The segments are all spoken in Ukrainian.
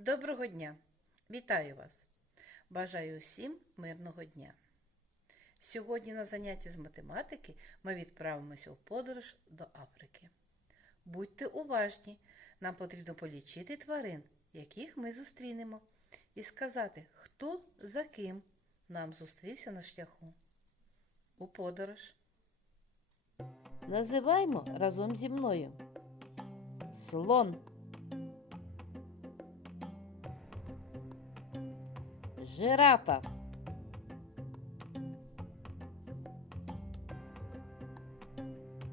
Доброго дня! Вітаю вас! Бажаю усім мирного дня! Сьогодні на занятті з математики ми відправимося у подорож до Африки. Будьте уважні! Нам потрібно полічити тварин, яких ми зустрінемо, і сказати, хто за ким нам зустрівся на шляху. У подорож. Називаймо разом зі мною. Слон. Жирафа.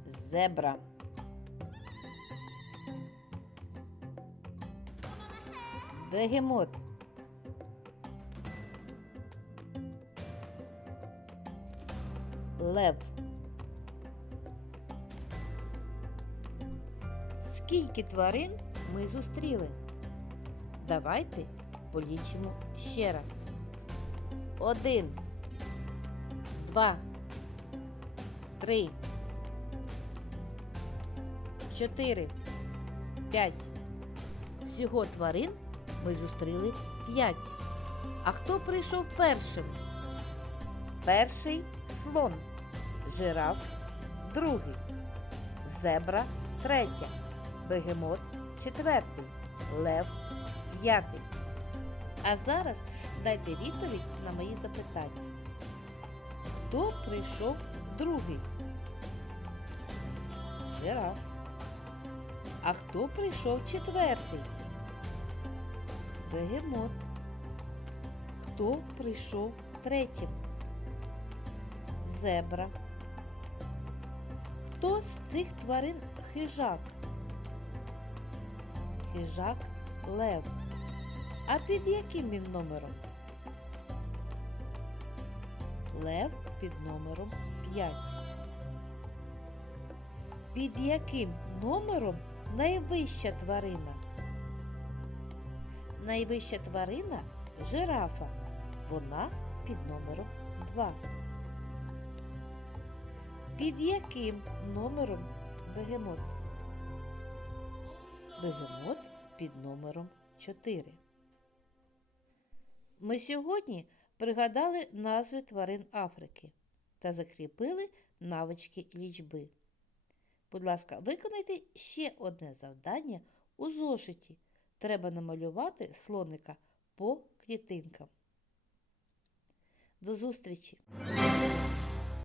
Зебра. Бегемот. Лев. Скільки тварин ми зустріли? Давайте полічимо ще раз. Один, два, три, чотири, п'ять. Всього тварин ми зустріли п'ять. А хто прийшов першим? Перший слон, жираф другий, зебра третя, бегемот четвертий, лев п'ятий. А зараз дайте відповідь на мої запитання. Хто прийшов другий? Жираф. А хто прийшов четвертий? Бегемот. Хто прийшов третім? Зебра. Хто з цих тварин хижак? Хижак лев. А під яким він номером? Лев під номером 5. Під яким номером найвища тварина? Найвища тварина жирафа. Вона під номером 2. Під яким номером бегемот? Бегемот під номером 4. Ми сьогодні пригадали назви тварин Африки та закріпили навички лічби. Будь ласка, виконайте ще одне завдання у зошиті. Треба намалювати слоника по клітинкам. До зустрічі!